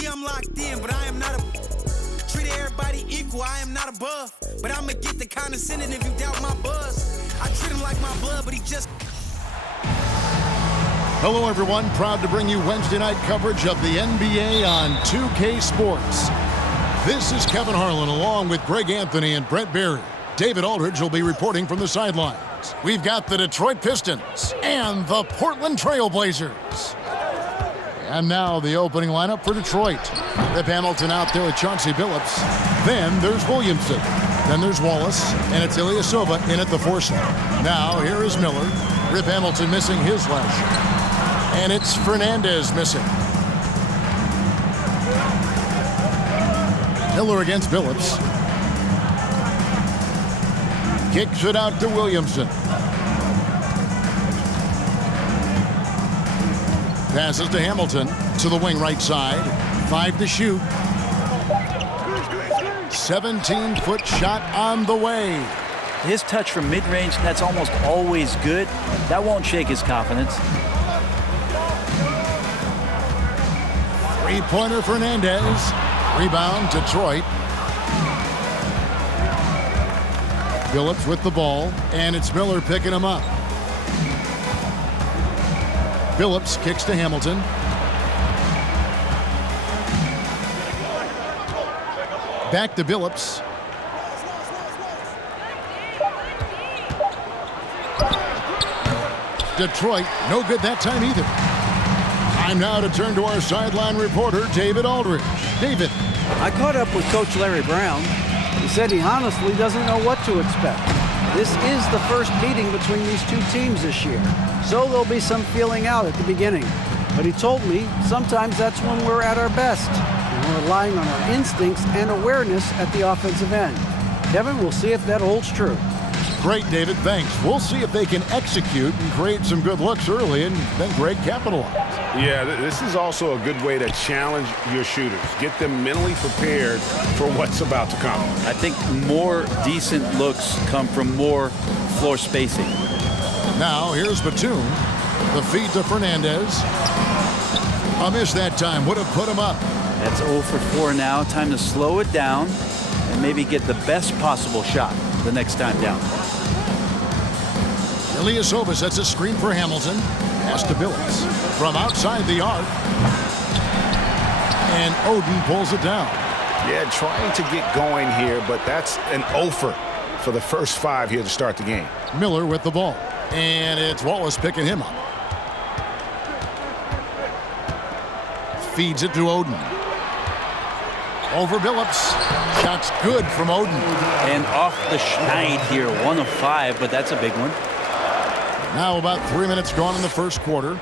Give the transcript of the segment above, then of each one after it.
Yeah, I'm locked in, but I am not a... Treat everybody equal, I am not above. But I'ma get the condescending if you doubt my buzz. I treat him like my blood, but he just... Hello, everyone. Proud to bring you Wednesday night coverage of the NBA on 2K Sports. This is Kevin Harlan along with Greg Anthony and Brent Berry. David Aldridge will be reporting from the sidelines. We've got the Detroit Pistons and the Portland Trailblazers. And now the opening lineup for Detroit. Rip Hamilton out there with Chauncey Billups. Then there's Williamson. Then there's Wallace. And it's Ilyasova in at the 4 slot. Now here is Miller. Rip Hamilton missing his last shot. And it's Fernandez missing. Miller against Billups. Kicks it out to Williamson. Passes to Hamilton to the wing right side. 5 to shoot. 17-foot shot on the way. His touch from mid-range, that's almost always good. That won't shake his confidence. Three-pointer Fernandez. Rebound Detroit. Billups with the ball, and it's Miller picking him up. Billups kicks to Hamilton. Back to Billups. Detroit, no good that time either. Time now to turn to our sideline reporter, David Aldridge. David. I caught up with Coach Larry Brown. He said he honestly doesn't know what to expect. This is the first meeting between these two teams this year, so there'll be some feeling out at the beginning. But he told me sometimes that's when we're at our best, and we're relying on our instincts and awareness at the offensive end. Kevin, we'll see if that holds true. Great, David. Thanks. We'll see if they can execute and create some good looks early, and then Greg capitalize. Yeah, this is also a good way to challenge your shooters. Get them mentally prepared for what's about to come. I think more decent looks come from more floor spacing. Now, here's Batum. The feed to Fernandez. A miss that time. Would have put him up. That's 0 for 4 now. Time to slow it down and maybe get the best possible shot the next time down. Ilyasova sets a screen for Hamilton. Pass to Billups. From outside the arc. And Oden pulls it down. Yeah, trying to get going here, but that's an offer for the first 5 here to start the game. Miller with the ball. And it's Wallace picking him up. Feeds it to Oden. Over Billups. Shot's good from Oden. And off the schneid here, 1 of 5, but that's a big one. Now about 3 minutes gone in the first quarter.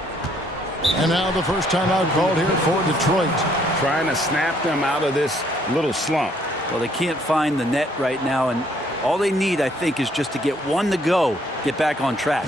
And now the first timeout called here for Detroit. Trying to snap them out of this little slump. Well, they can't find the net right now, and all they need, I think, is just to get one to go, get back on track.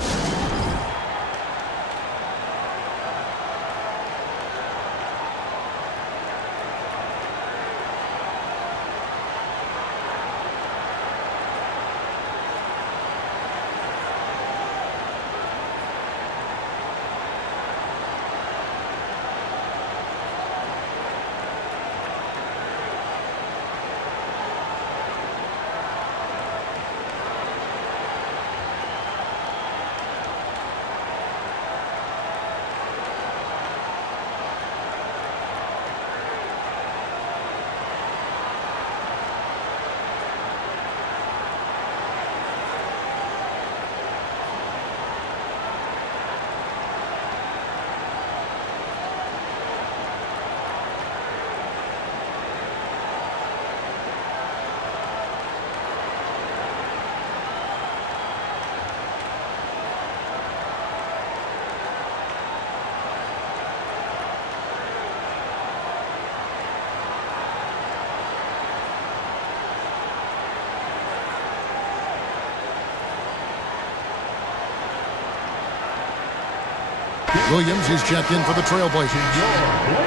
Williams is checked in for the Trailblazers.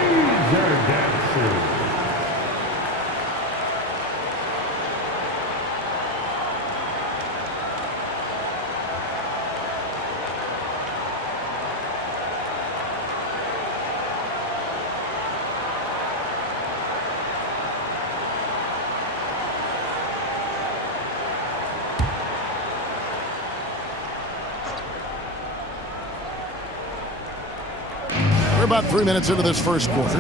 We're about 3 minutes into this first quarter.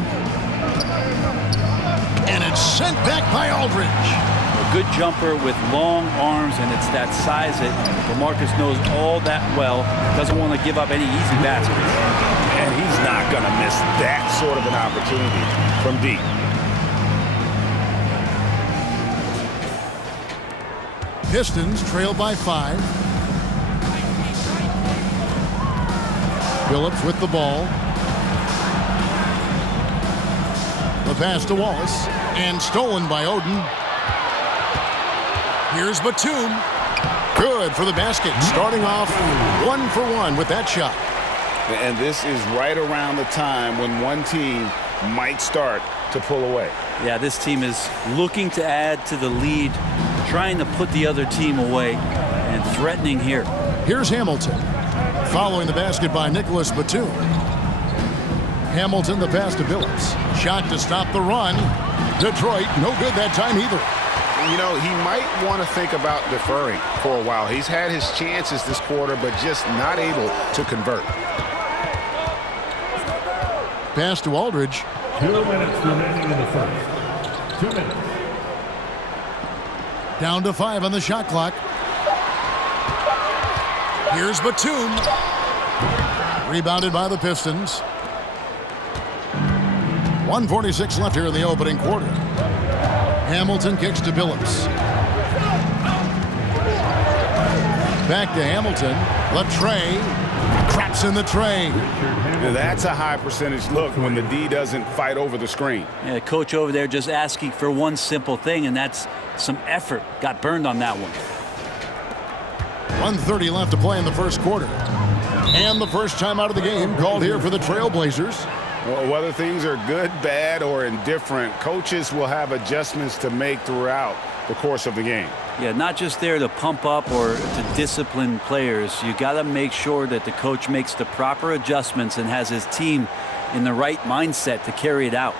And it's sent back by Aldridge. A good jumper with long arms, and it's that size that LaMarcus knows all that well. Doesn't want to give up any easy baskets. And he's not going to miss that sort of an opportunity from deep. Pistons trail by 5. Billups with the ball. The pass to Wallace. And stolen by Oden. Here's Batum. Good for the basket. Starting off 1 for 1 with that shot. And this is right around the time when one team might start to pull away. Yeah, this team is looking to add to the lead, trying to put the other team away, and threatening here. Here's Hamilton. Following the basket by Nicholas Batum. Hamilton the pass to Billups. Shot to stop the run. Detroit, no good that time either. You know, he might want to think about deferring for a while. He's had his chances this quarter, but just not able to convert. Pass to Aldridge. 2 minutes remaining in the first. 2 minutes. Down to 5 on the shot clock. Here's Batum. Rebounded by the Pistons. 1:46 left here in the opening quarter. Hamilton kicks to Billups. Back to Hamilton. The tray. Craps in the tray. Now that's a high percentage look when the D doesn't fight over the screen. Yeah, coach over there just asking for one simple thing, and that's some effort. Got burned on that one. 1:30 left to play in the first quarter. And the first time out of the game called here for the Trailblazers. Well, whether things are good, bad, or indifferent, coaches will have adjustments to make throughout the course of the game. Yeah, not just there to pump up or to discipline players. You got to make sure that the coach makes the proper adjustments and has his team in the right mindset to carry it out.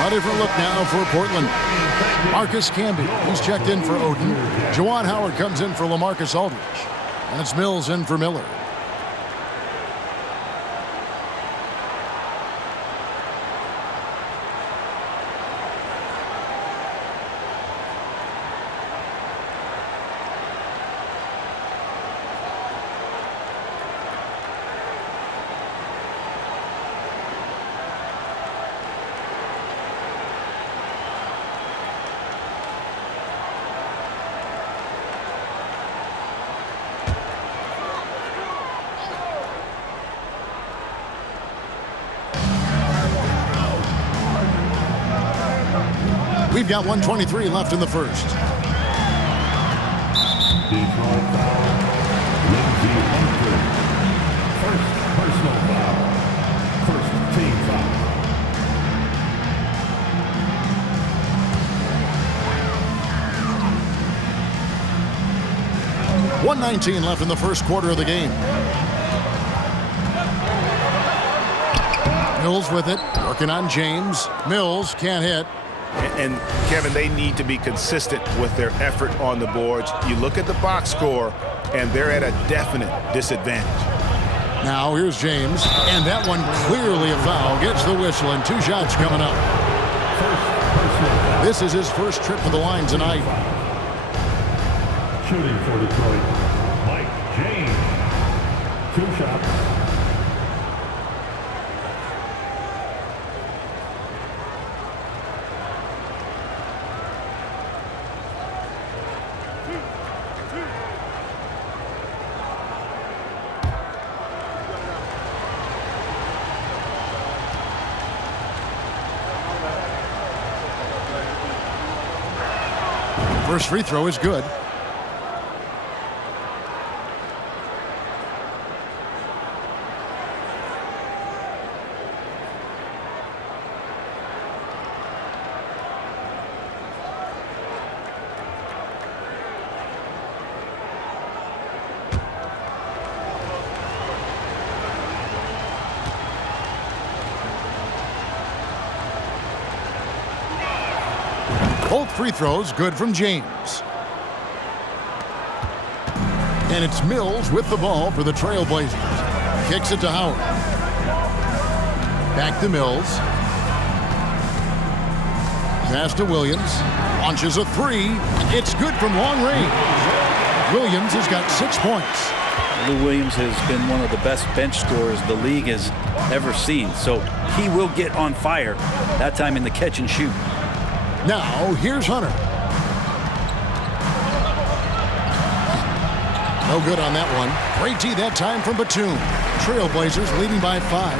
A different look now for Portland. Marcus Camby, he's checked in for Oden. Juwan Howard comes in for LaMarcus Aldridge. And it's Mills in for Miller. We've got 1:23 left in the first. Detroit foul. Lindsey Hunter. First personal foul. First team foul. .119 left in the first quarter of the game. Mills with it, working on James. Mills can't hit. And Kevin, they need to be consistent with their effort on the boards. You look at the box score, and they're at a definite disadvantage. Now here's James, and that one clearly a foul. Gets the whistle, and 2 shots coming up. This is his first trip to the line tonight. Shooting for Detroit, Mike James. 2 shots. First free throw is good. Both free throws good from James. And it's Mills with the ball for the Trailblazers. Kicks it to Howard. Back to Mills. Pass to Williams. Launches a 3. It's good from long range. Williams has got 6 points. Lou Williams has been one of the best bench scorers the league has ever seen. So he will get on fire, that time in the catch and shoot. Now, here's Hunter. No good on that one. Great D that time from Batum. Trailblazers leading by 5.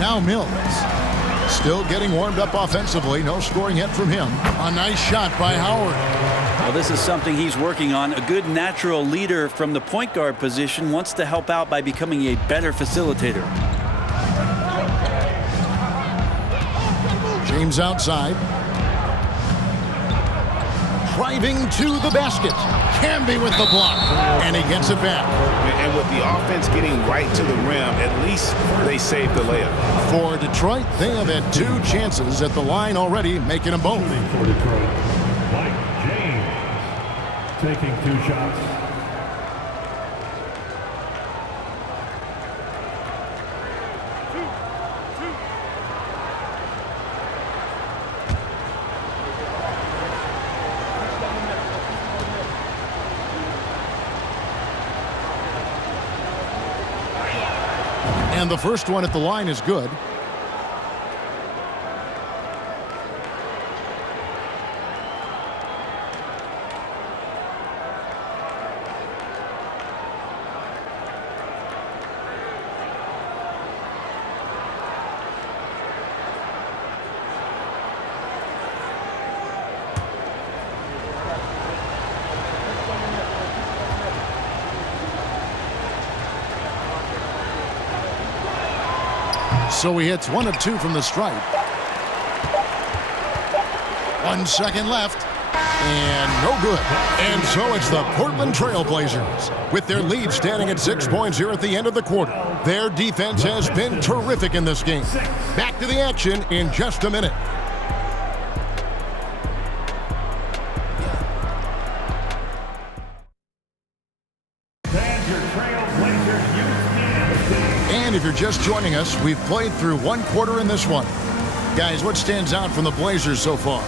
Now Mills. Still getting warmed up offensively. No scoring yet from him. A nice shot by Howard. Well, this is something he's working on. A good natural leader from the point guard position wants to help out by becoming a better facilitator. James outside. Driving to the basket. Camby with the block. And he gets it back. And with the offense getting right to the rim, at least they saved the layup. For Detroit, they have had 2 chances at the line already, making them both. Shooting for Detroit, Mike James. Taking 2 shots. And the first one at the line is good. So he hits 1 of 2 from the stripe. 1 second left. And no good. And so it's the Portland Trailblazers. With their lead standing at 6 points here at the end of the quarter. Their defense has been terrific in this game. Back to the action in just a minute. And if you're just joining us, we've played through 1 quarter in this one. Guys, what stands out from the Blazers so far?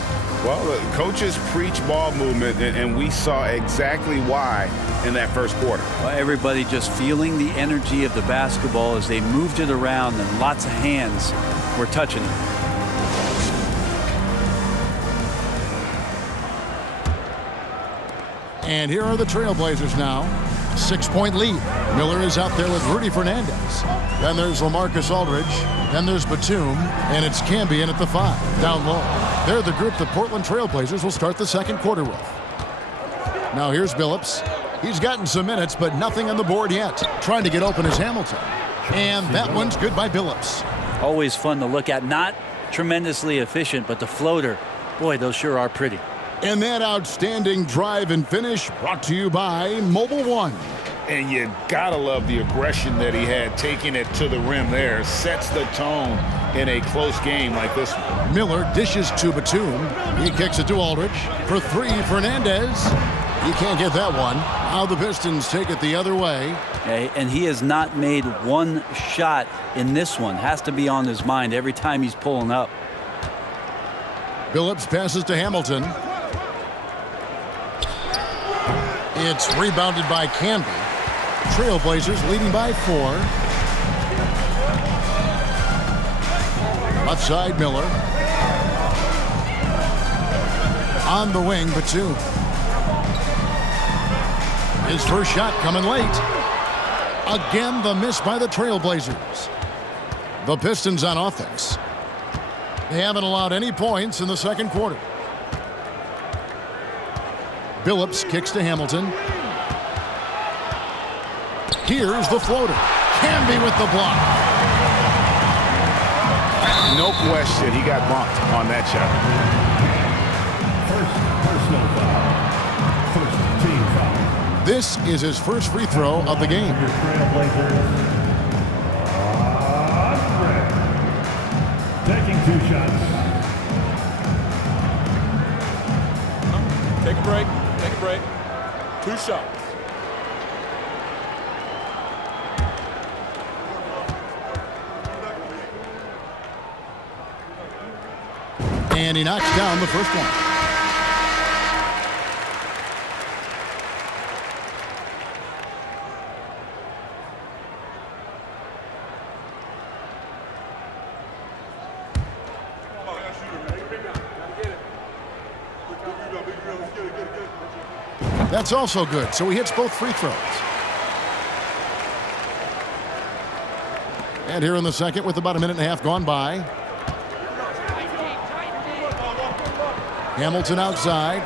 Well, the coaches preach ball movement, and we saw exactly why in that first quarter. Well, everybody just feeling the energy of the basketball as they moved it around, and lots of hands were touching it. And here are the Trailblazers now. 6-point lead. Miller is out there with Rudy Fernandez. Then there's LaMarcus Aldridge. Then there's Batum. And it's Camby in at the 5. Down low. They're the group the Portland Trailblazers will start the second quarter with. Now here's Billups. He's gotten some minutes, but nothing on the board yet. Trying to get open is Hamilton. And that one's good by Billups. Always fun to look at. Not tremendously efficient, but the floater, boy, those sure are pretty. And that outstanding drive and finish brought to you by Mobile One. And you gotta love the aggression that he had, taking it to the rim there. Sets the tone in a close game like this one. Miller dishes to Batum. He kicks it to Aldridge. For 3, Fernandez. He can't get that one. Now the Pistons take it the other way. Okay, and he has not made 1 shot in this one. Has to be on his mind every time he's pulling up. Billups passes to Hamilton. It's rebounded by Canby. Trailblazers leading by 4. Left side, Miller. On the wing, Batum. His first shot coming late. Again, the miss by the Trailblazers. The Pistons on offense. They haven't allowed any points in the second quarter. Billups kicks to Hamilton. Here's the floater. Canby with the block. No question, he got bumped on that shot. First personal foul. First team foul. This is his first free throw of the game. Your Trailblazers. Aldridge. Taking 2 shots. Take a break. Take a break. 2 shots. And he knocks down the first one. That's also good, so he hits both free throws. And here in the second, with about a minute and a half gone by. Hamilton outside.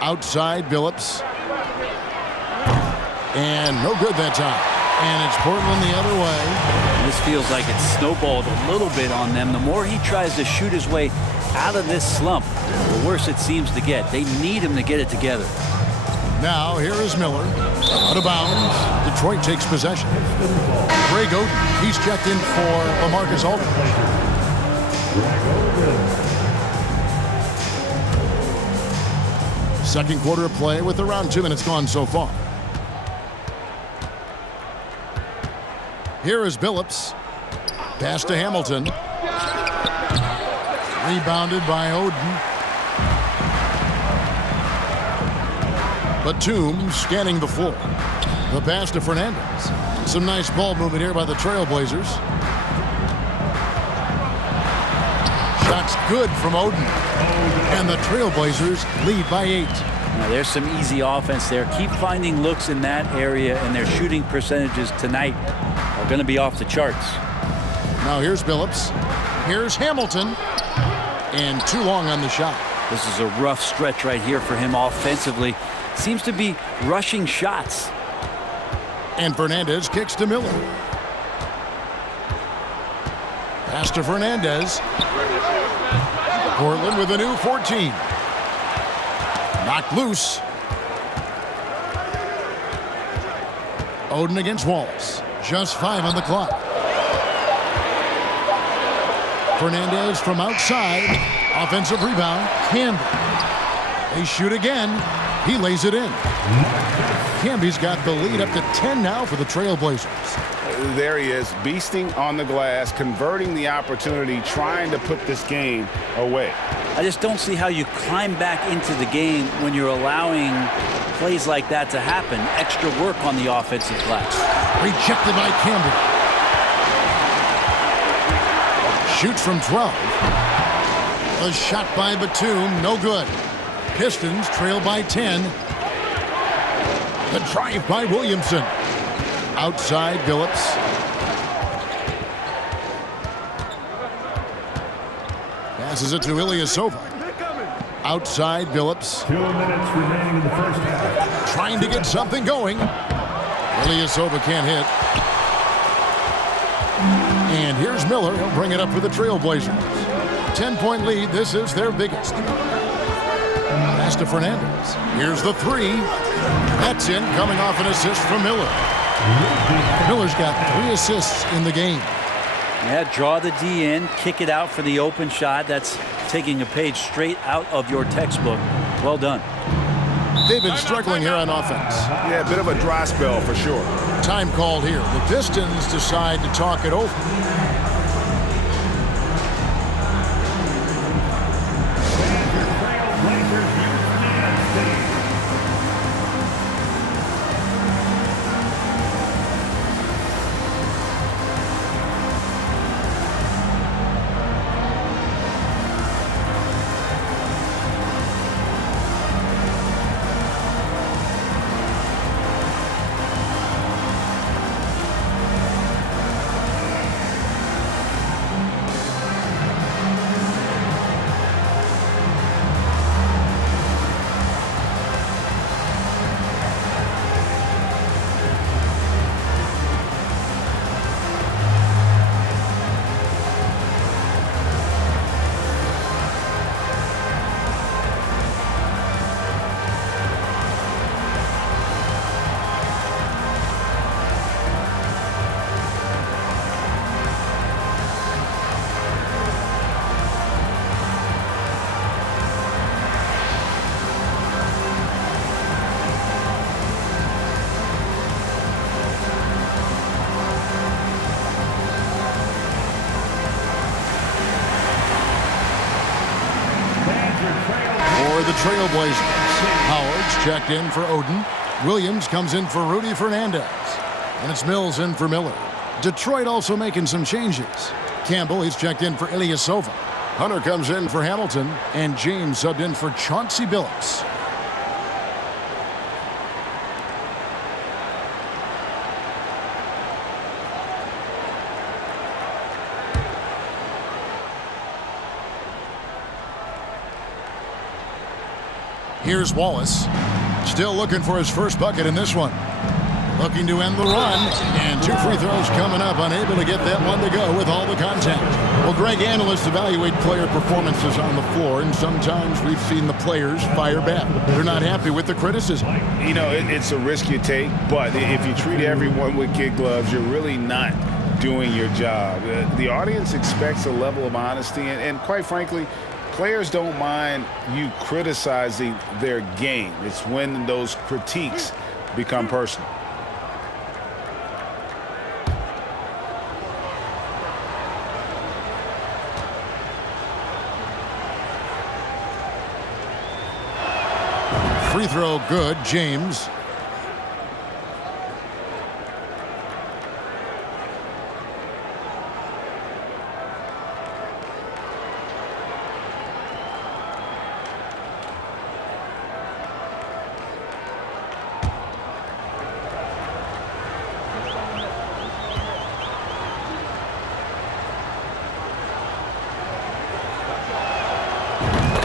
Outside, Billups. And no good that time. And it's Portland the other way. This feels like it's snowballed a little bit on them. The more he tries to shoot his way out of this slump, the worse it seems to get. They need him to get it together. Now, here is Miller. Out of bounds. Detroit takes possession. Greg Oden, he's checked in for LaMarcus Aldridge. Second quarter of play with around 2 minutes gone so far. Here is Billups. Pass to Hamilton. Rebounded by Oden. Batum scanning the floor. The pass to Fernandez. Some nice ball movement here by the Trailblazers. Shots good from Oden. And the Trailblazers lead by 8. Now there's some easy offense there. Keep finding looks in that area, and their shooting percentages tonight are going to be off the charts. Now here's Billups. Here's Hamilton. And too long on the shot. This is a rough stretch right here for him offensively. Seems to be rushing shots. And Fernandez kicks to Miller. Pass to Fernandez. Portland with a new 14. Knocked loose. Oden against Wallace. Just 5 on the clock. Fernandez from outside. Offensive rebound. Canby. They shoot again. He lays it in. Canby's got the lead up to 10 now for the Trailblazers. There he is, beasting on the glass, converting the opportunity, trying to put this game away. I just don't see how you climb back into the game when you're allowing plays like that to happen. Extra work on the offensive glass. Rejected by Canby. Shoots from 12. A shot by Batum, no good. Pistons trail by 10. The drive by Williamson. Outside, Billups. Passes it to Ilyasova. Outside, Billups. 2 minutes remaining in the first half. Trying to get something going. Ilyasova can't hit. And here's Miller. He'll bring it up for the Trailblazers. 10-point lead. This is their biggest. Pass to Fernandez. Here's the 3. That's in, coming off an assist from Miller. Miller's got 3 assists in the game. Yeah, draw the D in, kick it out for the open shot. That's taking a page straight out of your textbook. Well done. They've been struggling here on offense. Yeah, a bit of a dry spell for sure. Time called here. The Pistons decide to talk it over. for the Trailblazers. Howard's checked in for Oden. Williams comes in for Rudy Fernandez. And it's Mills in for Miller. Detroit also making some changes. Campbell, he's checked in for Ilyasova. Hunter comes in for Hamilton. And James subbed in for Chauncey Billups. Here's Wallace. Still looking for his first bucket in this one. Looking to end the run. And 2 free throws coming up. Unable to get that one to go with all the contact. Well, Greg, analysts evaluate player performances on the floor, and sometimes we've seen the players fire back. They're not happy with the criticism. You know, it's a risk you take, but if you treat everyone with kid gloves, you're really not doing your job. The audience expects a level of honesty, and quite frankly, players don't mind you criticizing their game. It's when those critiques become personal. Free throw good, James.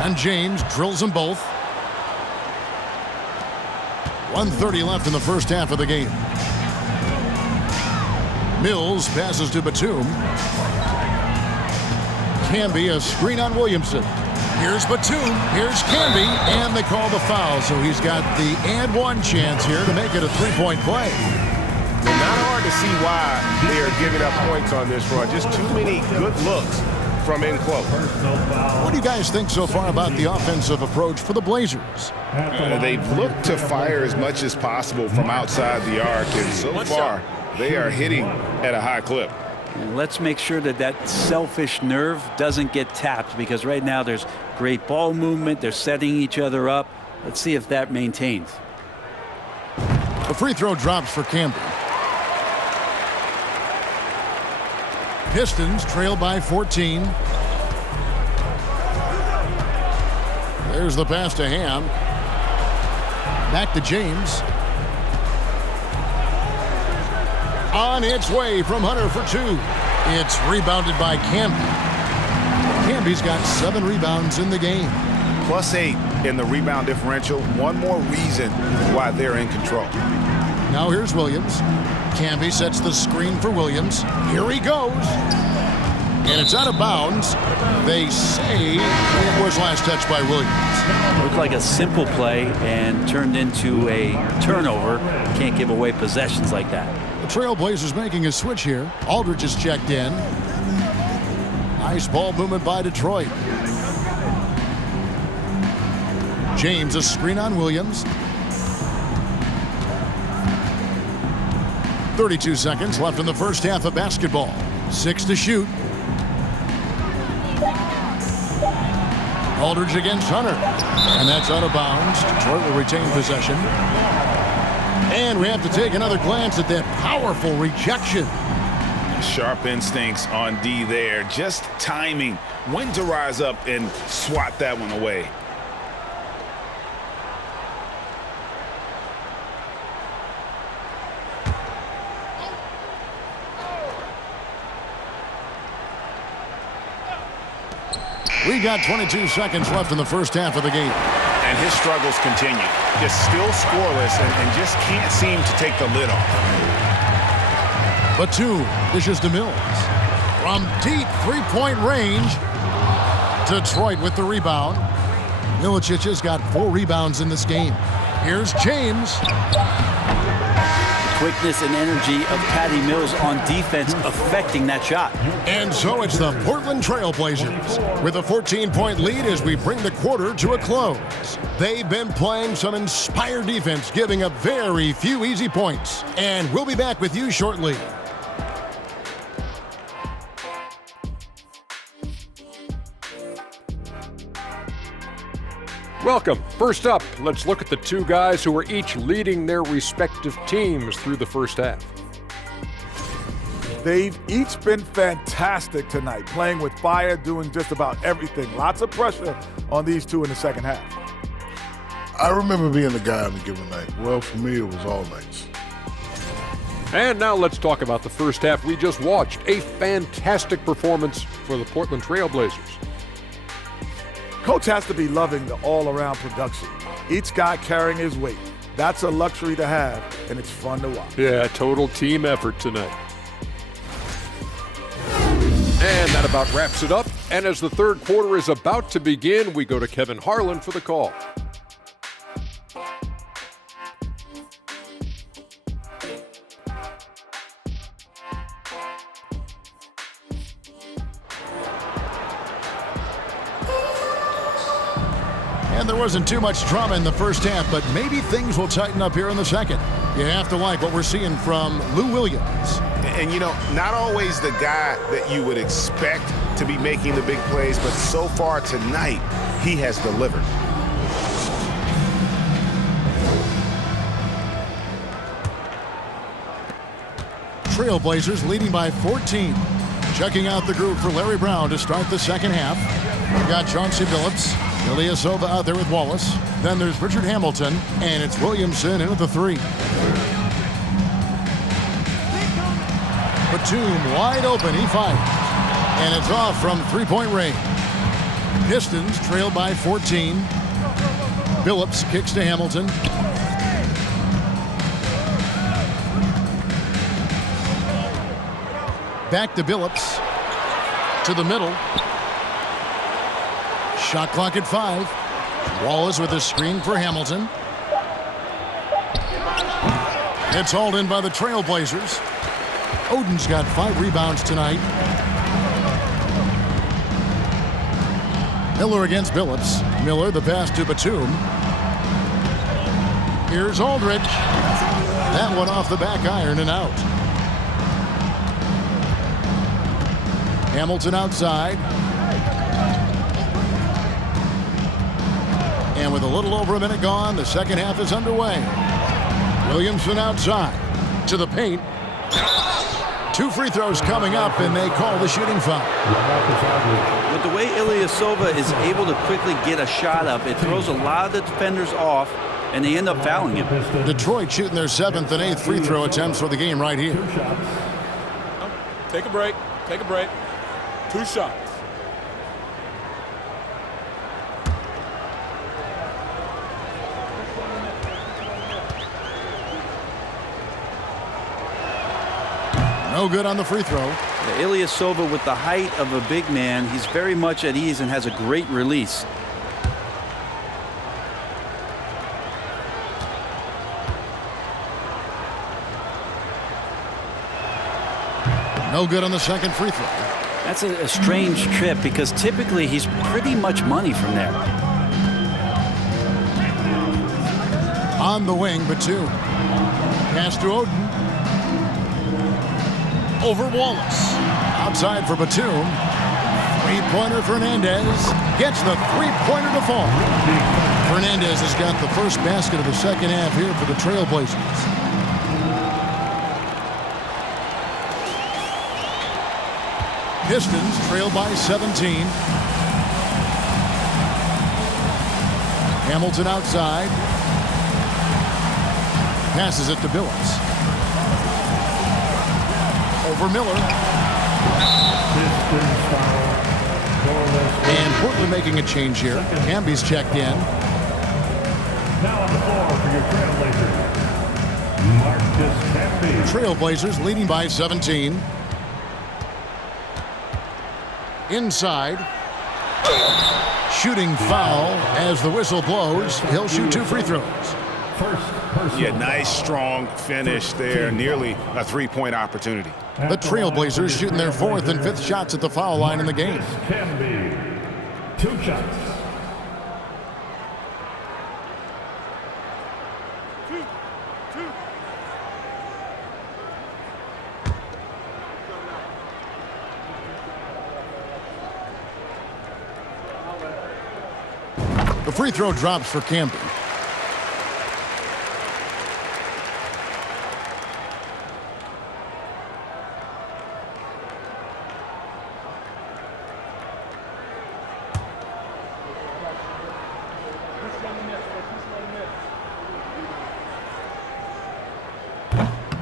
And James drills them both. 1:30 left in the first half of the game. Mills passes to Batum. Camby, a screen on Williamson. Here's Batum. Here's Camby. And they call the foul, so he's got the and one chance here to make it a three-point play. Not hard to see why they are giving up points on this run. Just too many good looks from in close. What do you guys think so far about the offensive approach for the Blazers? They've looked to fire as much as possible from outside the arc, and so far they are hitting at a high clip. And let's make sure that that selfish nerve doesn't get tapped, because right now there's great ball movement. They're setting each other up. Let's see if that maintains. A free throw drops for Camby. Pistons trail by 14. There's the pass to Ham. Back to James. On its way from Hunter for 2. It's rebounded by Camby. Camby's got 7 rebounds in the game. +8 in the rebound differential. One more reason why they're in control. Now here's Williams. Camby sets the screen for Williams. Here he goes. And it's out of bounds. They say it was last touched by Williams. Looked like a simple play and turned into a turnover. Can't give away possessions like that. The Trailblazers making a switch here. Aldridge is checked in. Nice ball movement by Detroit. James, a screen on Williams. 32 seconds left in the first half of basketball. 6 to shoot. Aldridge against Hunter. And that's out of bounds. Detroit will retain possession. And we have to take another glance at that powerful rejection. Sharp instincts on D there. Just timing when to rise up and swat that one away. We got 22 seconds left in the first half of the game. And his struggles continue. Just still scoreless and just can't seem to take the lid off. Batum dishes to Mills. From deep three-point range. Detroit with the rebound. Milicic has got 4 rebounds in this game. Here's James. Quickness and energy of Patty Mills on defense affecting that shot. And so it's the Portland Trailblazers with a 14-point lead as we bring the quarter to a close. They've been playing some inspired defense, giving up very few easy points. And we'll be back with you shortly. Welcome. First up, let's look at the two guys who are each leading their respective teams through the first half. They've each been fantastic tonight, playing with fire, doing just about everything. Lots of pressure on these two in the second half. I remember being the guy on a given night. Well, for me, it was all nights. And now let's talk about the first half we just watched. A fantastic performance for the Portland Trailblazers. Coach has to be loving the all-around production. Each guy carrying his weight. That's a luxury to have, and it's fun to watch. Yeah, total team effort tonight. And that about wraps it up. And as the third quarter is about to begin, we go to Kevin Harlan for the call. And there wasn't too much drama in the first half, but maybe things will tighten up here in the second. You have to like what we're seeing from Lou Williams. And, you know, not always the guy that you would expect to be making the big plays, but so far tonight, he has delivered. Trailblazers leading by 14. Checking out the group for Larry Brown to start the second half. We've got Chauncey Billups, Ilyasova out there with Wallace. Then there's Richard Hamilton, and it's Williamson in at the 3. Batum wide open, he fires. And it's off from three-point range. Pistons trail by 14. Billups kicks to Hamilton. Back to Billups. To the middle. Shot clock at 5. Wallace with a screen for Hamilton. It's hauled in by the Trailblazers. Oden's got 5 rebounds tonight. Miller against Billups. Miller the pass to Batum. Here's Aldridge. That one off the back iron and out. Hamilton outside. And with a little over a minute gone, the second half is underway. Williamson outside to the paint. 2 free throws coming up, and they call the shooting foul. With the way Ilyasova is able to quickly get a shot up, it throws a lot of the defenders off, and they end up fouling him. Detroit shooting their 7th and 8th free throw attempts for the game right here. Take a break. Take a break. 2 shots. No good on the free throw. Ilyasova, with the height of a big man, he's very much at ease and has a great release. No good on the second free throw. That's a strange trip because typically he's pretty much money from there. On the wing, Batum. Pass to Oden. Over Wallace. Outside for Batum. Three-pointer Fernandez. Gets the three-pointer to fall. Fernandez has got the first basket of the second half here for the Trailblazers. Pistons trail by 17. Hamilton outside. Passes it to Billups. Over Miller. And Portland making a change here. Camby's checked in. Now on the floor for your Trailblazers, Marcus Camby. Trailblazers leading by 17. Inside. Shooting foul as the whistle blows. He'll shoot 2 free throws. Yeah, nice, strong finish there. Nearly a 3-point opportunity. The Trailblazers shooting their 4th and 5th shots at the foul line in the game. Camby, 2 shots. The free throw drops for Camby.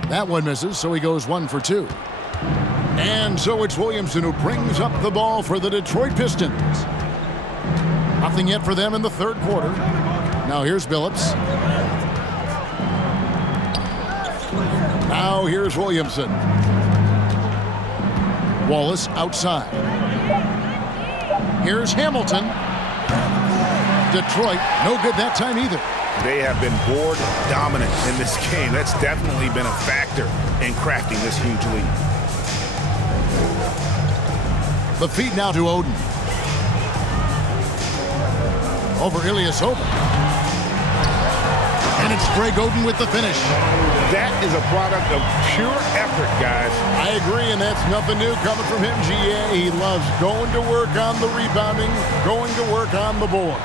That one misses, so he goes 1 for 2. And so it's Williamson who brings up the ball for the Detroit Pistons. Nothing yet for them in the third quarter. Now here's Billups. Now here's Williamson. Wallace outside. Here's Hamilton. Detroit, no good that time either. They have been board dominant in this game. That's definitely been a factor in crafting this huge lead. The feed now to Oden. Over Ilyasova. And it's Greg Oden with the finish. That is a product of pure effort, guys. I agree, and that's nothing new coming from him, GA. He loves going to work on the rebounding, going to work on the board.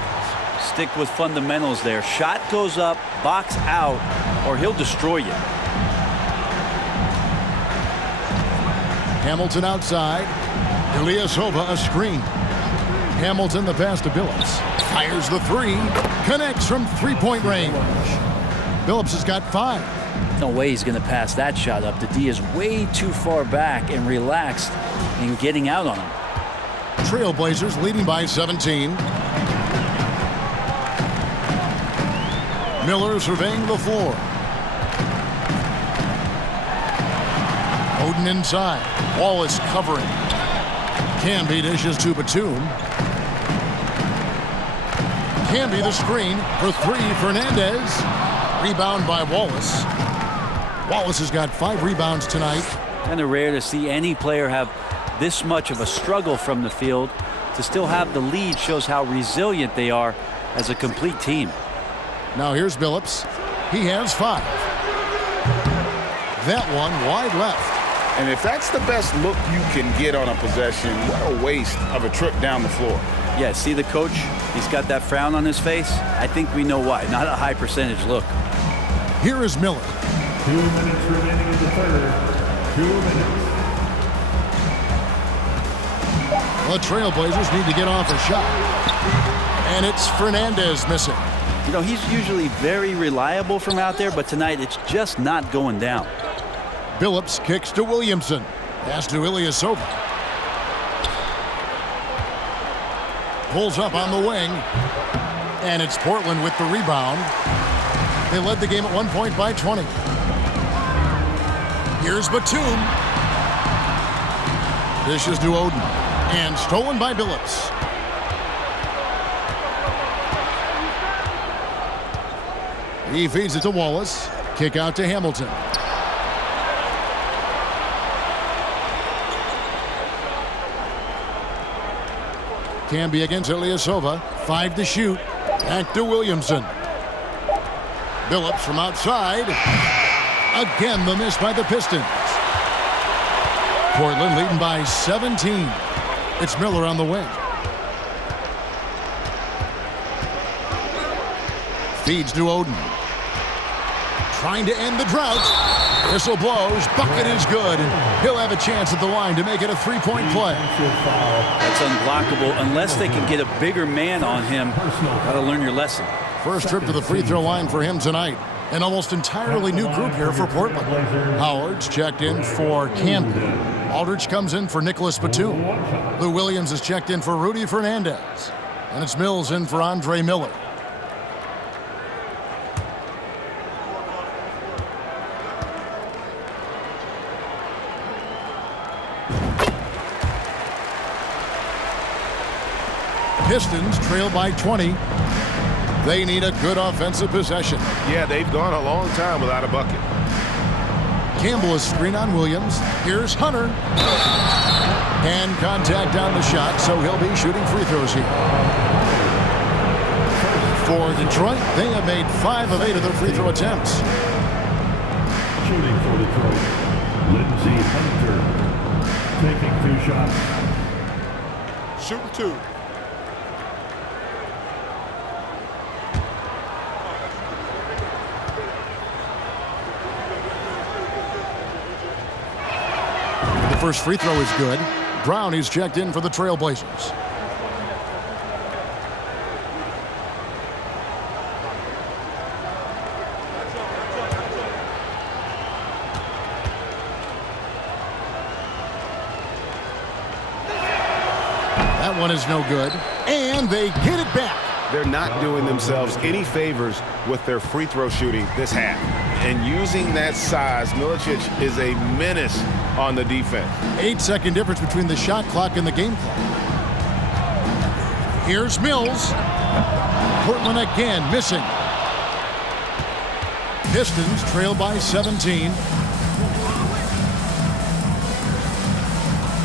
Stick with fundamentals there. Shot goes up, box out, or he'll destroy you. Hamilton outside. Ilyasova a screen. Hamilton the pass to Billups. Fires the three. Connects from three-point range. Billups has got 5. No way he's going to pass that shot up. The D is way too far back and relaxed in getting out on him. Trailblazers leading by 17. Miller surveying the floor. Oden inside. Wallace covering. Camby dishes to Batum. Camby the screen for 3. Fernandez. Rebound by Wallace. Wallace has got 5 rebounds tonight. Kind of rare to see any player have this much of a struggle from the field. To still have the lead shows how resilient they are as a complete team. Now here's Billups. He has 5. That one wide left. And if that's the best look you can get on a possession, what a waste of a trip down the floor. Yeah, see the coach? He's got that frown on his face. I think we know why. Not a high percentage look. Here is Miller. 2 minutes remaining in the third. 2 minutes. The Trailblazers need to get off a shot. And it's Fernandez missing. You know, he's usually very reliable from out there, but tonight it's just not going down. Billups kicks to Williamson. Pass to Ilyasova. Pulls up on the wing. And it's Portland with the rebound. They led the game at 1 point by 20. Here's Batum. Dishes to Oden. And stolen by Billups. He feeds it to Wallace. Kick out to Hamilton. Camby against Ilyasova. 5 to shoot. Back to Williamson. Billups from outside. Again, the miss by the Pistons. Portland leading by 17. It's Miller on the wing. Feeds to Oden. Trying to end the drought. Whistle blows. Bucket is good. He'll have a chance at the line to make it a 3-point play. That's unblockable unless they can get a bigger man on him. Got to learn your lesson. First trip to the free throw line for him tonight. An almost entirely new group here for Portland. Howard's checked in for Camby. Aldridge comes in for Nicholas Batum. Lou Williams is checked in for Rudy Fernandez. And it's Mills in for Andre Miller. Pistons trail by 20. They need a good offensive possession. Yeah, they've gone a long time without a bucket. Campbell is screen on Williams. Here's Hunter. And contact on the shot, so he'll be shooting free throws here. For Detroit, they have made 5 of 8 of their free throw attempts. Shooting for Detroit, Lindsey Hunter. Taking 2 shots. Shooting 2. first free throw is good. Brown is checked in for the Trailblazers. That one is no good, and they get it back. They're not doing themselves any favors with their free throw shooting this half. And using that size, Milicic is a menace on the defense. 8-second difference between the shot clock and the game clock. Here's Mills. Portland again missing. Pistons trail by 17.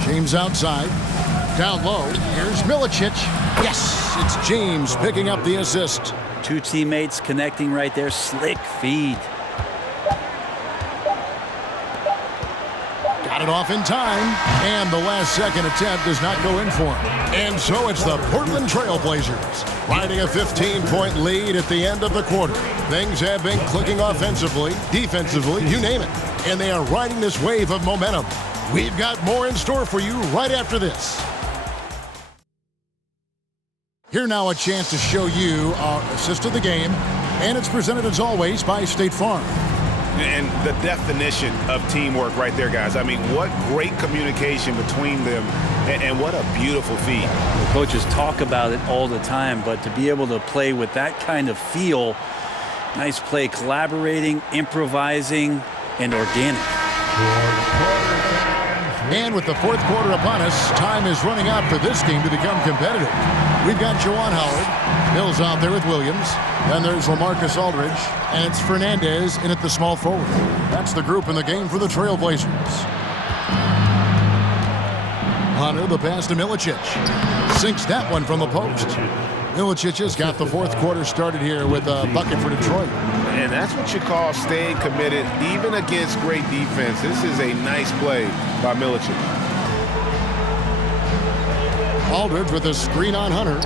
James outside. Down low. Here's Milicic. Yes, it's James picking up the assist. Two teammates connecting right there. Slick feed. Got it off in time, and the last second attempt does not go in for him. And so it's the Portland Trailblazers riding a 15-point lead at the end of the quarter. Things have been clicking offensively, defensively, you name it. And they are riding this wave of momentum. We've got more in store for you right after this. Here now a chance to show you our assist of the game, and it's presented as always by State Farm. And the definition of teamwork right there, guys. I mean, what great communication between them, and what a beautiful feed. The coaches talk about it all the time, but to be able to play with that kind of feel, nice play, collaborating, improvising, and organic. And with the fourth quarter upon us, time is running out for this game to become competitive. We've got Juwan Howard. Mills out there with Williams. Then there's LaMarcus Aldridge. And it's Fernandez in at the small forward. That's the group in the game for the Trailblazers. Hunter, the pass to Milicic. Sinks that one from the post. Milicic has got the fourth quarter started here with a bucket for Detroit. And that's what you call staying committed, even against great defense. This is a nice play by Milicic. Aldridge with a screen on Hunter.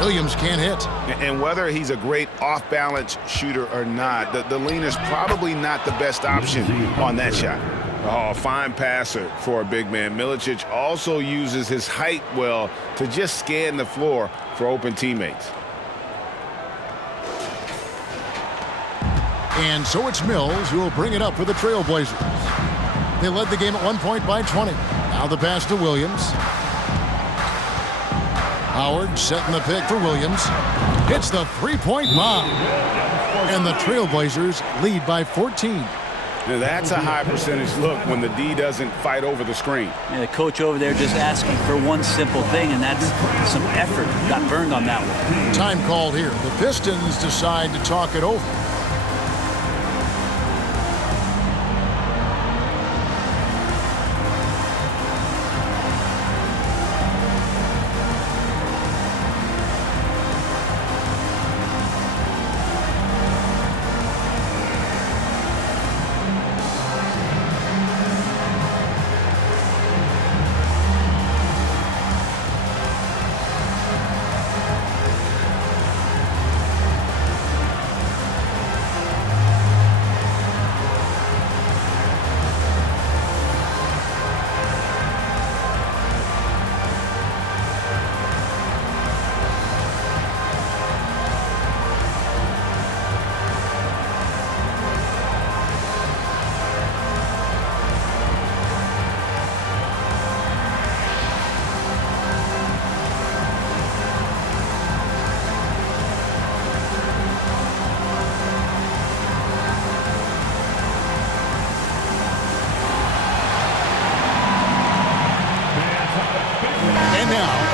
Williams can't hit. And whether he's a great off-balance shooter or not, the lean is probably not the best option on that shot. Oh, fine passer for a big man. Milicic also uses his height well to just scan the floor for open teammates. And so it's Mills who will bring it up for the Trailblazers. They led the game at 1 point by 20. Now the pass to Williams. Howard setting the pick for Williams. Hits the three-point bomb. And the Trailblazers lead by 14. Now that's a high percentage look when the D doesn't fight over the screen. Yeah, the coach over there just asking for one simple thing, and that's some effort. Got burned on that one. Time called here. The Pistons decide to talk it over.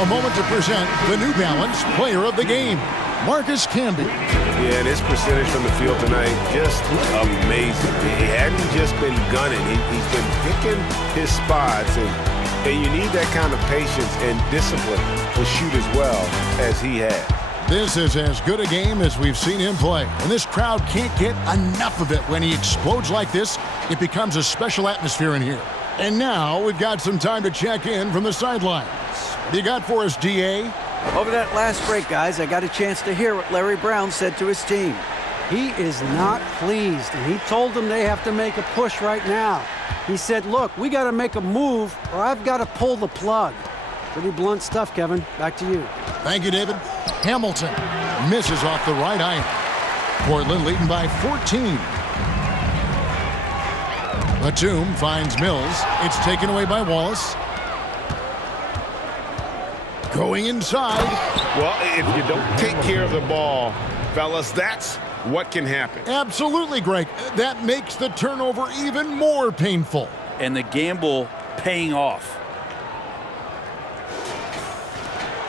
A moment to present the New Balance Player of the Game, Marcus Camby. Yeah, and his percentage from the field tonight, just amazing. He hadn't just been gunning. He's been picking his spots, and you need that kind of patience and discipline to shoot as well as he had. This is as good a game as we've seen him play, and this crowd can't get enough of it. When he explodes like this, it becomes a special atmosphere in here. And now we've got some time to check in from the sidelines. What you got for us, DA? Over that last break, guys, I got a chance to hear what Larry Brown said to his team. He is not pleased, and he told them they have to make a push right now. He said, look, we got to make a move or I've got to pull the plug. Pretty blunt stuff, Kevin. Back to you. Thank you, David. Hamilton misses off the right iron. Portland leading by 14. Batum finds Mills. It's taken away by Wallace. Going inside. Well, if you don't take care of the ball, fellas, that's what can happen. Absolutely, Greg. That makes the turnover even more painful. And the gamble paying off.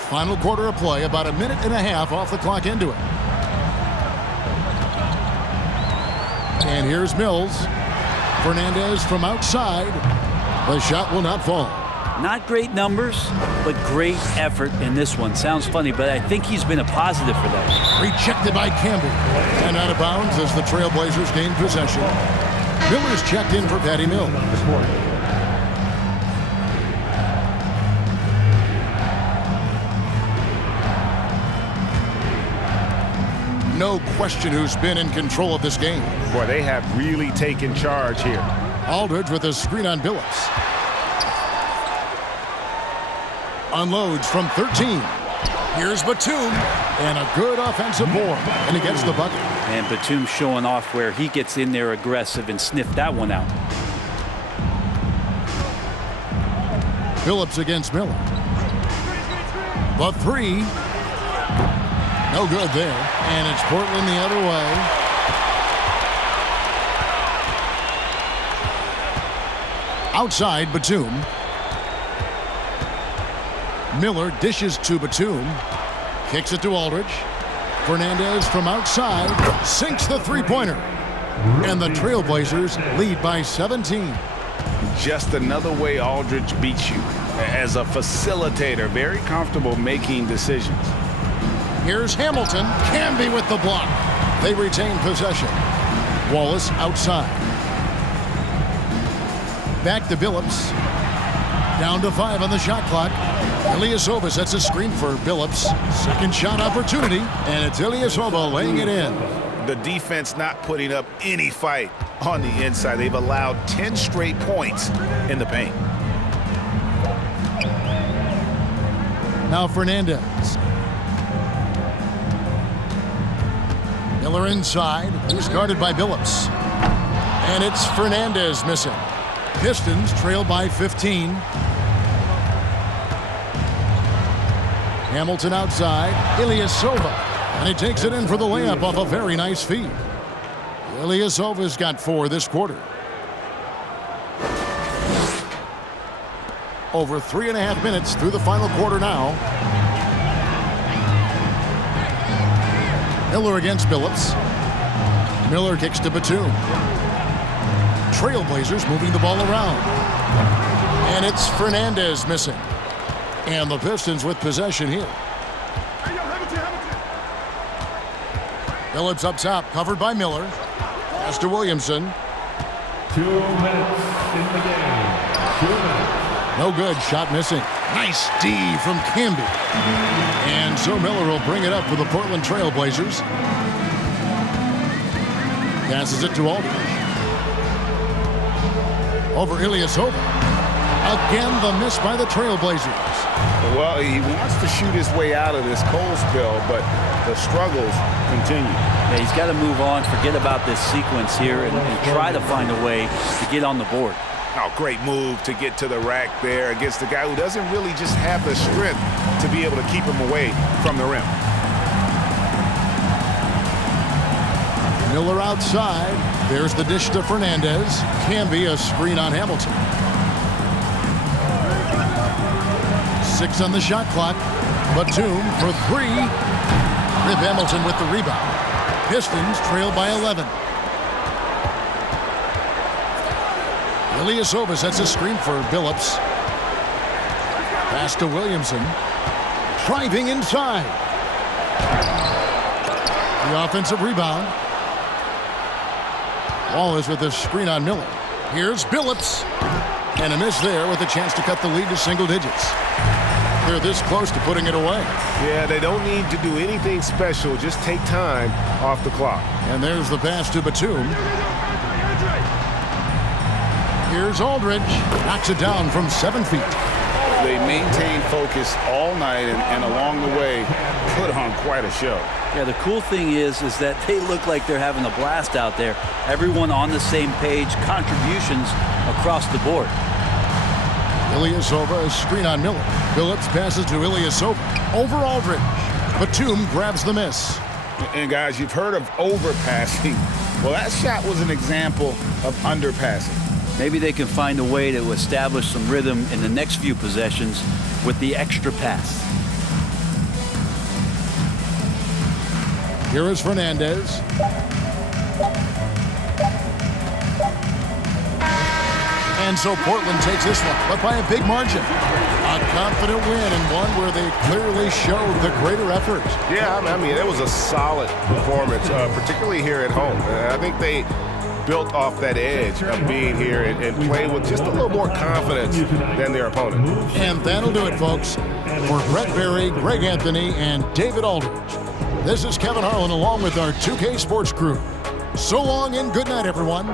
Final quarter of play, about a minute and a half off the clock into it. And here's Mills. Fernandez from outside. The shot will not fall. Not great numbers, but great effort in this one. Sounds funny, but I think he's been a positive for them. Rejected by Campbell. And out of bounds as the Trailblazers gain possession. Miller's checked in for Patty Mills. No question who's been in control of this game. Boy, they have really taken charge here. Aldridge with a screen on Billups. Unloads from 13. Here's Batum. And a good offensive board. And he gets the bucket. And Batum showing off where he gets in there aggressive and sniffed that one out. Billups against Miller. The three. No good there. And it's Portland the other way. Outside, Batum. Miller dishes to Batum. Kicks it to Aldridge. Fernandez from outside sinks the three-pointer. And the Trailblazers lead by 17. Just another way Aldridge beats you. As a facilitator, very comfortable making decisions. Here's Hamilton. Camby with the block. They retain possession. Wallace outside. Back to Billups. Down to 5 on the shot clock. Ilyasova sets a screen for Billups. Second shot opportunity. And it's Ilyasova laying it in. The defense not putting up any fight on the inside. They've allowed 10 straight points in the paint. Now Fernandez. Miller inside. He's guarded by Billups. And it's Fernandez missing. Pistons trail by 15. Hamilton outside. Ilyasova. And he takes it in for the layup off a very nice feed. Ilyasova's got 4 this quarter. Over 3.5 minutes through the final quarter now. Miller against Billups. Miller kicks to Batum. Trailblazers moving the ball around. And it's Fernandez missing. And the Pistons with possession here. Billups up top, covered by Miller. Pass to Williamson. 2 minutes in the game. 2 minutes. No good, shot missing. Nice D from Camby. And so Miller will bring it up for the Portland Trailblazers. Passes it to Aldridge. Over Ilyasova. Again, the miss by the Trailblazers. Well, he wants to shoot his way out of this cold spell, but the struggles continue. Yeah, he's got to move on, forget about this sequence here, and try to find a way to get on the board. Oh, great move to get to the rack there against the guy who doesn't really just have the strength to be able to keep him away from the rim. Miller outside. There's the dish to Fernandez. Camby a screen on Hamilton. 6 on the shot clock. Batum for 3. Rip Hamilton with the rebound. Pistons trail by 11. Ilyasova sets a screen for Billups. Pass to Williamson. Driving inside. The offensive rebound. Wallace with a screen on Miller. Here's Billups. And a miss there with a chance to cut the lead to single digits. They're this close to putting it away. Yeah, they don't need to do anything special. Just take time off the clock. And there's the pass to Batum. Here's Aldridge. Knocks it down from 7 feet. They maintained focus all night and along the way put on quite a show. Yeah, the cool thing is that they look like they're having a blast out there. Everyone on the same page, contributions across the board. Ilyasova, a screen on Miller. Billups passes to Ilyasova. Over Aldridge. Batum grabs the miss. And guys, you've heard of overpassing. Well, that shot was an example of underpassing. Maybe they can find a way to establish some rhythm in the next few possessions with the extra pass. Here is Fernandez. And so Portland takes this one, but by a big margin. A confident win and one where they clearly showed the greater effort. Yeah, I mean, it was a solid performance, particularly here at home. I think they built off that edge of being here and played with just a little more confidence than their opponent. And that'll do it, folks. For Brett Berry, Greg Anthony, and David Aldridge, this is Kevin Harlan along with our 2K Sports crew. So long and good night, everyone.